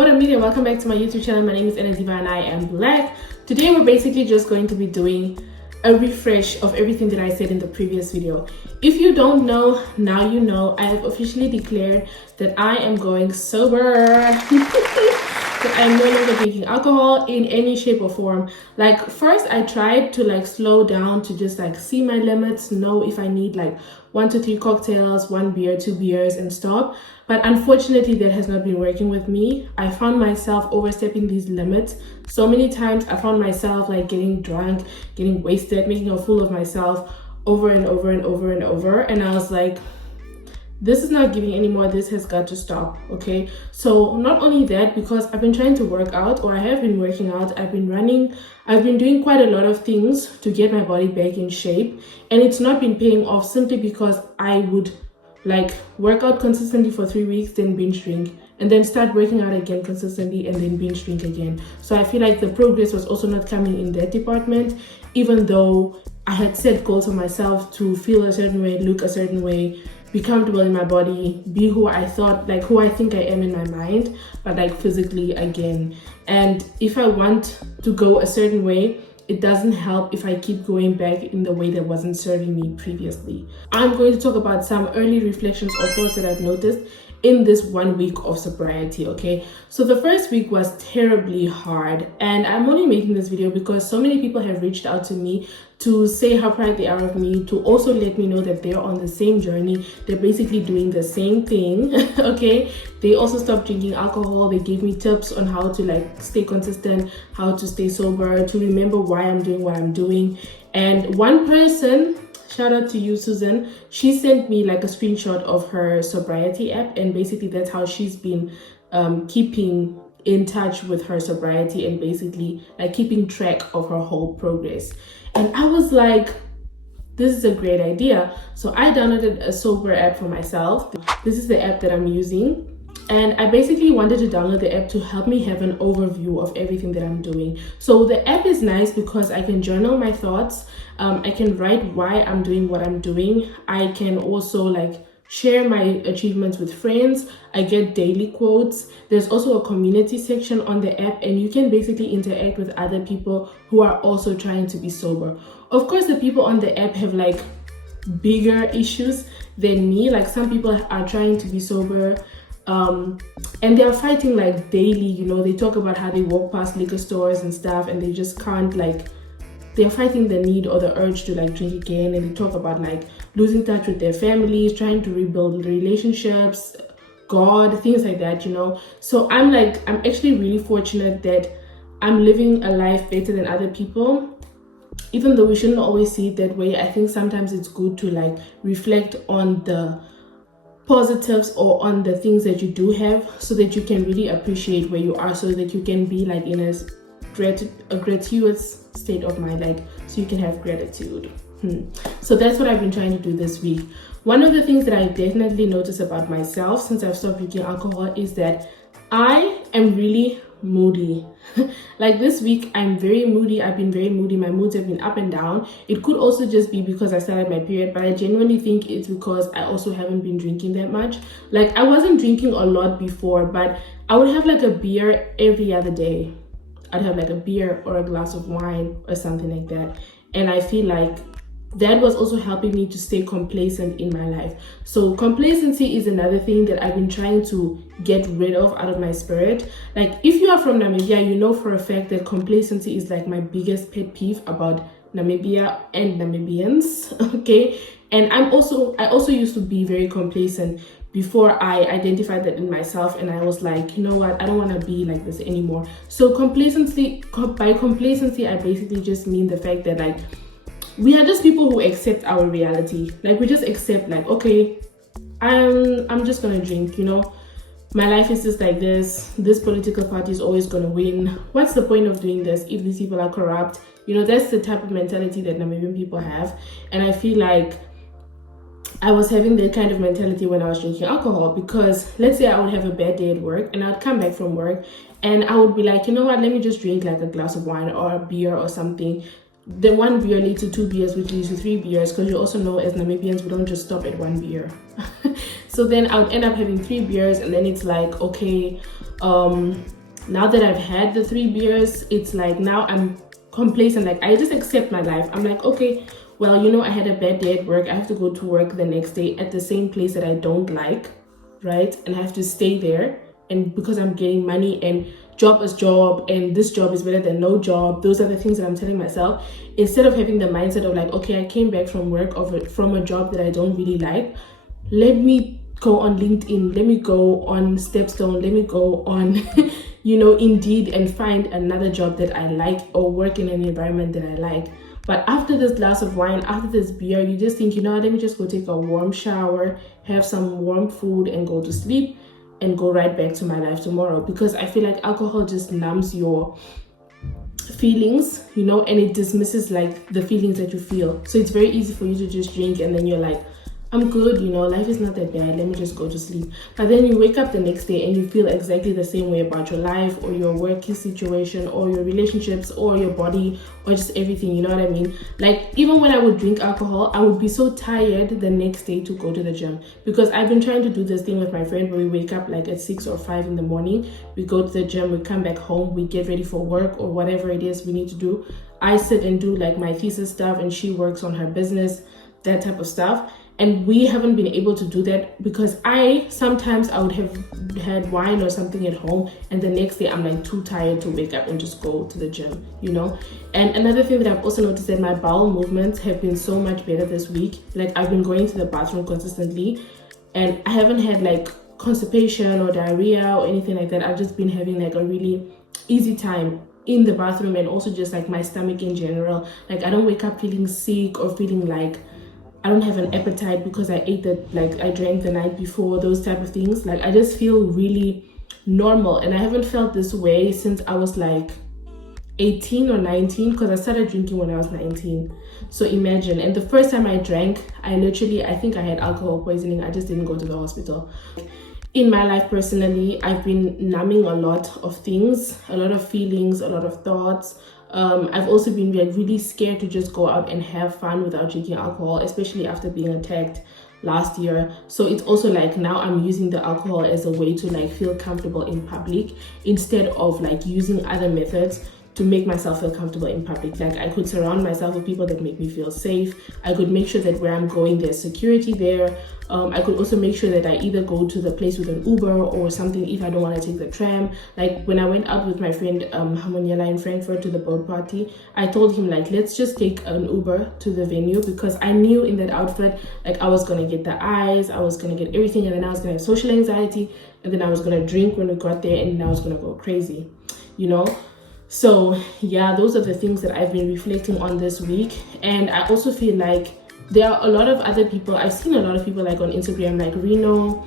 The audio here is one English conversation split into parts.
What up media, welcome back to my YouTube channel. My name is Ann-Adeva and I am Black. Today we're basically just going to be doing a refresh of everything that I said in the previous video. If you don't know, now you know. I have officially declared that I am going sober. That I'm no longer drinking alcohol in any shape or form. Like first I tried to slow down to just see my limits, know if I need 1 to 3 cocktails, 1 beer, 2 beers and stop. But unfortunately that has not been working with me. I found myself overstepping these limits so many times. I found myself getting drunk, getting wasted, making a fool of myself over and over and over and over. And I was like, this is not giving anymore. This has got to stop. Okay, so not only that, because I've been trying to work out, or I have been working out, I've been running, I've been doing quite a lot of things to get my body back in shape, and it's not been paying off simply because I would work out consistently for 3 weeks, then binge drink, and then start working out again consistently and then binge drink again. So I feel like the progress was also not coming in that department, even though I had set goals for myself to feel a certain way, look a certain way, be comfortable in my body, be who I thought, who I think I am in my mind, but physically again. And if I want to go a certain way, it doesn't help if I keep going back in the way that wasn't serving me previously. I'm going to talk about some early reflections or thoughts that I've noticed in this 1 week of sobriety. Okay, so the first week was terribly hard, and I'm only making this video because so many people have reached out to me to say how proud they are of me, to also let me know that they're on the same journey, they're basically doing the same thing. Okay, they also stopped drinking alcohol. They gave me tips on how to stay consistent, how to stay sober, to remember why I'm doing what I'm doing. And one person, shout out to you, Susan, she sent me a screenshot of her sobriety app, and basically that's how she's been keeping in touch with her sobriety and basically keeping track of her whole progress. And I was like, this is a great idea. So I downloaded a sober app for myself. This is the app that I'm using. And I basically wanted to download the app to help me have an overview of everything that I'm doing. So the app is nice because I can journal my thoughts. I can write why I'm doing what I'm doing. I can also share my achievements with friends. I get daily quotes. There's also a community section on the app, and you can basically interact with other people who are also trying to be sober. Of course, the people on the app have bigger issues than me. Some people are trying to be sober, and they're fighting daily. They talk about how they walk past liquor stores and stuff, and they just can't they're fighting the need or the urge to drink again. And they talk about losing touch with their families, trying to rebuild relationships, God, things like that, So I'm actually really fortunate that I'm living a life better than other people. Even though we shouldn't always see it that way, I think sometimes it's good to reflect on the positives or on the things that you do have, so that you can really appreciate where you are, so that you can be in a gratuitous state of mind, so you can have gratitude. So that's what I've been trying to do this week. One of the things that I definitely noticed about myself since I've stopped drinking alcohol is that I am really moody. This week I'm very moody. I've been very moody. My moods have been up and down. It could also just be because I started my period, but I genuinely think it's because I also haven't been drinking that much. I wasn't drinking a lot before, but I would have a beer every other day. I'd have a beer or a glass of wine or something like that. And I feel that was also helping me to stay complacent in my life. So complacency is another thing that I've been trying to get rid of out of my spirit. If you are from Namibia, you know for a fact that complacency is my biggest pet peeve about Namibia and Namibians. Okay, and I also used to be very complacent before I identified that in myself, and I was you know what, I don't want to be like this anymore. So by complacency I basically just mean the fact that we are just people who accept our reality. We just accept okay, I'm just gonna drink, my life is just this political party is always gonna win. What's the point of doing this if these people are corrupt? That's the type of mentality that Namibian people have. And I feel I was having that kind of mentality when I was drinking alcohol, because let's say I would have a bad day at work and I'd come back from work and I would be you know what, let me just drink a glass of wine or a beer or something. Then 1 beer leads to 2 beers, which leads to 3 beers, because you also know as Namibians we don't just stop at 1 beer. So then I would end up having 3 beers, and then it's okay, Now that I've had the 3 beers, it's like now I'm complacent. Like I just accept my life. I'm like, okay, well, you know, I had a bad day at work. I have to go to work the next day at the same place that I don't like, right? And I have to stay there. And because I'm getting money and job is job and this job is better than no job, those are the things that I'm telling myself. Instead of having the mindset of like, okay, I came back from work from a job that I don't really like. Let me go on LinkedIn. Let me go on Stepstone. Let me go on, you know, Indeed and find another job that I like or work in an environment that I like. But after this glass of wine, after this beer, you just think, you know, let me just go take a warm shower, have some warm food and go to sleep and go right back to my life tomorrow. Because I feel like alcohol just numbs your feelings, you know, and it dismisses like the feelings that you feel. So it's very easy for you to just drink and then you're like, I'm good, you know, life is not that bad, let me just go to sleep. But then you wake up the next day and you feel exactly the same way about your life or your working situation or your relationships or your body or just everything, you know what I mean? Like even when I would drink alcohol, I would be so tired the next day to go to the gym, because I've been trying to do this thing with my friend where we wake up like at 6 or 5 in the morning, we go to the gym, we come back home, we get ready for work or whatever it is we need to do. I sit and do like my thesis stuff and she works on her business, that type of stuff. And we haven't been able to do that because sometimes I would have had wine or something at home and the next day I'm like too tired to wake up and just go to the gym, you know. And another thing that I've also noticed that my bowel movements have been so much better this week. Like I've been going to the bathroom consistently and I haven't had like constipation or diarrhea or anything like that. I've just been having like a really easy time in the bathroom and also just like my stomach in general. Like I don't wake up feeling sick or feeling like I don't have an appetite because I ate that, like I drank the night before, those type of things. Like I just feel really normal, and I haven't felt this way since I was like 18 or 19, because I started drinking when I was 19. So imagine. And the first time I drank, I think I had alcohol poisoning. I just didn't go to the hospital. In my life personally, I've been numbing a lot of things, a lot of feelings, a lot of thoughts. I've also been like really scared to just go out and have fun without drinking alcohol, especially after being attacked last year. So it's also like now I'm using the alcohol as a way to like feel comfortable in public instead of like using other methods to make myself feel comfortable in public. Like I could surround myself with people that make me feel safe. I could make sure that where I'm going there's security there. I could also make sure that I either go to the place with an Uber or something if I don't want to take the tram. Like when I went out with my friend Hamoniela in Frankfurt to the boat party, I told him like, let's just take an Uber to the venue, because I knew in that outfit like I was gonna get the eyes, I was gonna get everything, and then I was gonna have social anxiety, and then I was gonna drink when we got there, and then I was gonna go crazy, you know. So yeah, those are the things that I've been reflecting on this week. And I also feel like there are a lot of other people, I've seen a lot of people like on Instagram, like Reno,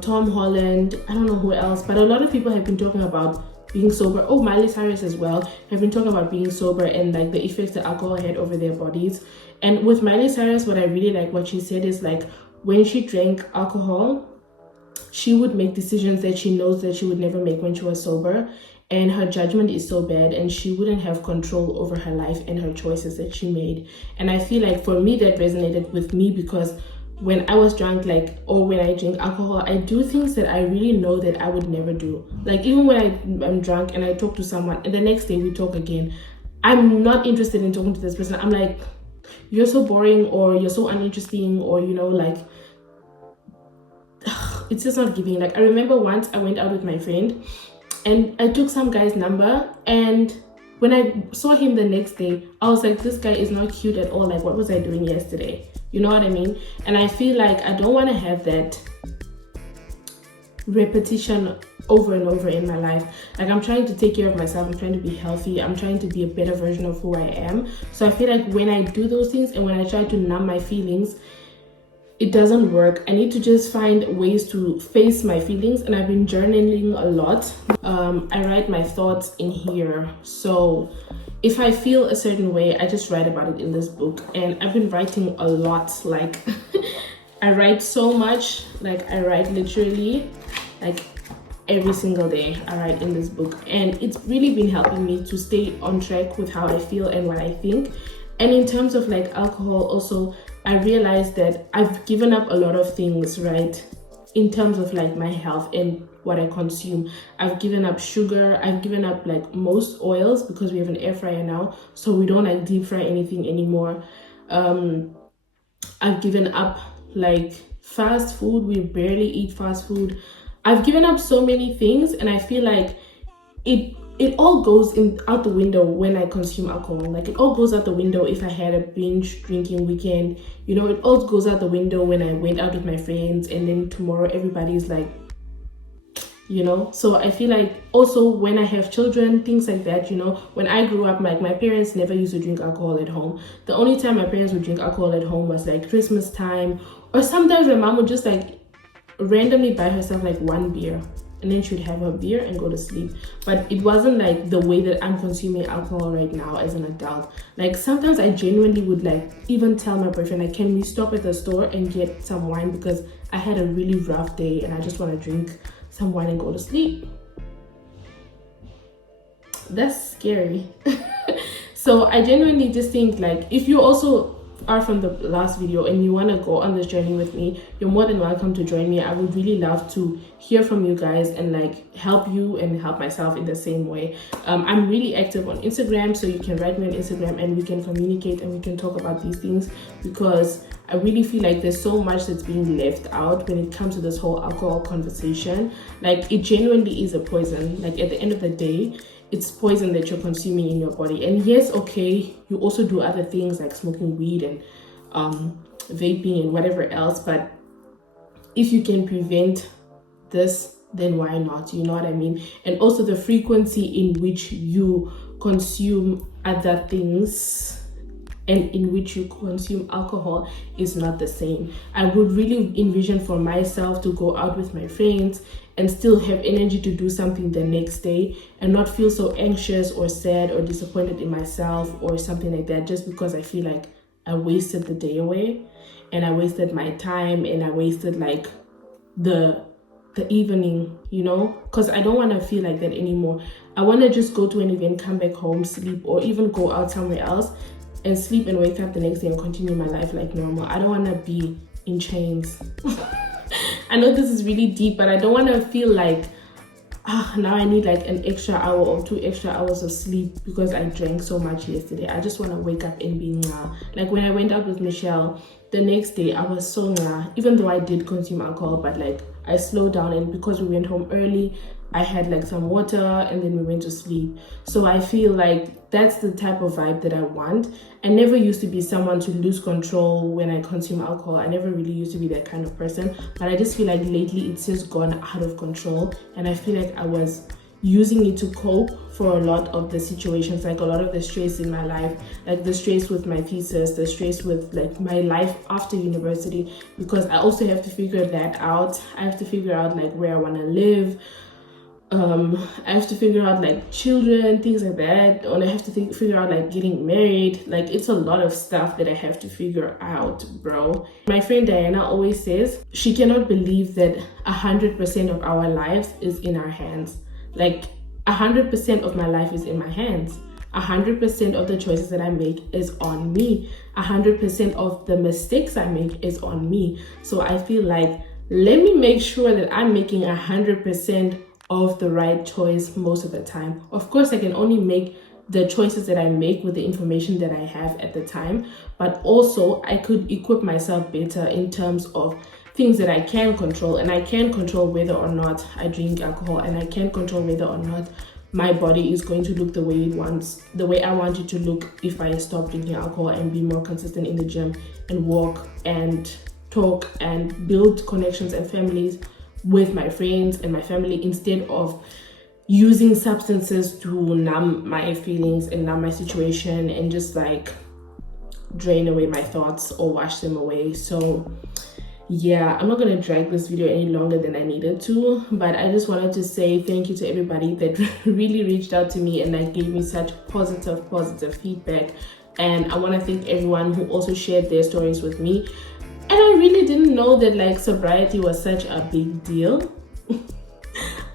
Tom Holland, I don't know who else, but a lot of people have been talking about being sober. Oh, Miley Cyrus as well have been talking about being sober and like the effects that alcohol had over their bodies. And with Miley Cyrus, what I really like what she said is like when she drank alcohol, she would make decisions that she knows that she would never make when she was sober. And her judgment is so bad and she wouldn't have control over her life and her choices that she made. And I feel like for me that resonated with me, because when I was drunk, like, or when I drink alcohol, I do things that I really know that I would never do. Like even when I'm drunk and I talk to someone and the next day we talk again, I'm not interested in talking to this person. I'm like, you're so boring, or you're so uninteresting, or you know, like it's just not giving. Like I remember once I went out with my friend and I took some guy's number, and when I saw him the next day, I was like, this guy is not cute at all. Like, what was I doing yesterday? You know what I mean? And I feel like I don't want to have that repetition over and over in my life. Like I'm trying to take care of myself. I'm trying to be healthy. I'm trying to be a better version of who I am. So I feel like when I do those things and when I try to numb my feelings, it doesn't work. I need to just find ways to face my feelings, and I've been journaling a lot. I write my thoughts in here. So if I feel a certain way, I just write about it in this book. And I've been writing a lot. Like I write so much. Like I write literally like every single day. I write in this book, and it's really been helping me to stay on track with how I feel and what I think. And in terms of like alcohol also, I realized that I've given up a lot of things, right? in terms of like my health and what I consume. I've given up sugar, I've given up like most oils because we have an air fryer now, so we don't like deep fry anything anymore. I've given up like fast food, we barely eat fast food. I've given up so many things, and I feel like it all goes out the window when I consume alcohol. Like it all goes out the window if I had a binge drinking weekend. You know, it all goes out the window when I went out with my friends, and then tomorrow everybody's like, you know. So I feel like also when I have children, things like that, you know, when I grew up, like my parents never used to drink alcohol at home. The only time my parents would drink alcohol at home was like Christmas time, or sometimes my mom would just like randomly buy herself like one beer, and then she would have her beer and go to sleep. But it wasn't like the way that I'm consuming alcohol right now as an adult. Like sometimes I genuinely would like even tell my boyfriend, like, can we stop at the store and get some wine, because I had a really rough day and I just want to drink some wine and go to sleep. That's scary. So I genuinely just think, like, if you also are from the last video and you want to go on this journey with me, you're more than welcome to join me. I would really love to hear from you guys and like help you and help myself in the same way. I'm really active on Instagram, so you can write me on Instagram and we can communicate and we can talk about these things, because I really feel like there's so much that's being left out when it comes to this whole alcohol conversation. Like it genuinely is a poison. Like at the end of the day, it's poison that you're consuming in your body. And yes, okay, you also do other things like smoking weed and vaping and whatever else, but if you can prevent this, then why not? You know what I mean? And also the frequency in which you consume other things and in which you consume alcohol is not the same. I would really envision for myself to go out with my friends and still have energy to do something the next day and not feel so anxious or sad or disappointed in myself or something like that, just because I feel like I wasted the day away and I wasted my time and I wasted like the evening, you know, because I don't want to feel like that anymore. I want to just go to an event, come back home, sleep, or even go out somewhere else and sleep and wake up the next day and continue my life like normal. I don't want to be in chains. I know this is really deep, but I don't want to feel like now I need like an extra hour or 2 extra hours of sleep because I drank so much yesterday. I just want to wake up and be nah. Like when I went out with Michelle, the next day I was so nah, even though I did consume alcohol, but like I slowed down, and because we went home early, I had like some water and then we went to sleep. So I feel like that's the type of vibe that I want. I never used to be someone to lose control when I consume alcohol. I never really used to be that kind of person, but I just feel like lately it's just gone out of control, and I feel like I was using it to cope for a lot of the situations, like a lot of the stress in my life, like the stress with my thesis, the stress with like my life after university, because I also have to figure that out. I have to figure out like where I want to live. I have to figure out like children, things like that, or I have to figure out like getting married. Like it's a lot of stuff that I have to figure out, bro. My friend Diana always says she cannot believe that 100% of our lives is in our hands. Like 100% of my life is in my hands. 100% of the choices that I make is on me. 100% of the mistakes I make is on me. So I feel like, let me make sure that I'm making 100% of the right choice most of the time. Of course, I can only make the choices that I make with the information that I have at the time, but also I could equip myself better in terms of things that I can control, and I can control whether or not I drink alcohol, and I can control whether or not my body is going to look the way it wants, the way I want it to look if I stop drinking alcohol and be more consistent in the gym and walk and talk and build connections and families with my friends and my family, instead of using substances to numb my feelings and numb my situation and just like drain away my thoughts or wash them away. So yeah, I'm not gonna drag this video any longer than I needed to, but I just wanted to say thank you to everybody that really reached out to me and like gave me such positive feedback. And I want to thank everyone who also shared their stories with me. And I really didn't know that like sobriety was such a big deal.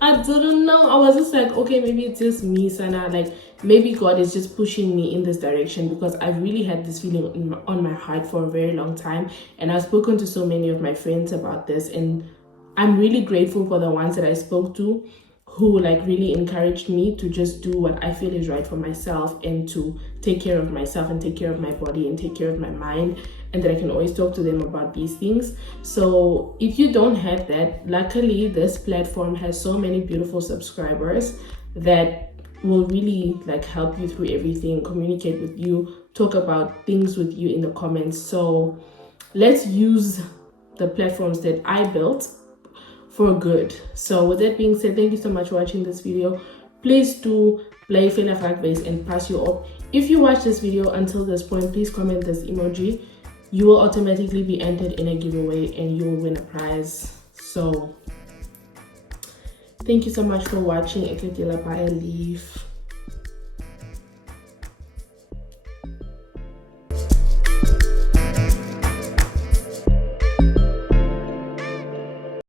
I didn't know. I was just like, okay, maybe it's just me, Sana. Like maybe God is just pushing me in this direction, because I've really had this feeling on my heart for a very long time. And I've spoken to so many of my friends about this, and I'm really grateful for the ones that I spoke to who like really encouraged me to just do what I feel is right for myself and to take care of myself and take care of my body and take care of my mind, and that I can always talk to them about these things. So if you don't have that, luckily this platform has so many beautiful subscribers that will really like help you through everything, communicate with you, talk about things with you in the comments. So let's use the platforms that I built for good. So with that being said, thank you so much for watching this video. Please do play Fela Fagbase and pass you up. If you watch this video until this point, please comment this emoji. You will automatically be entered in a giveaway and you will win a prize. So thank you so much for watching. Eketela bye leave.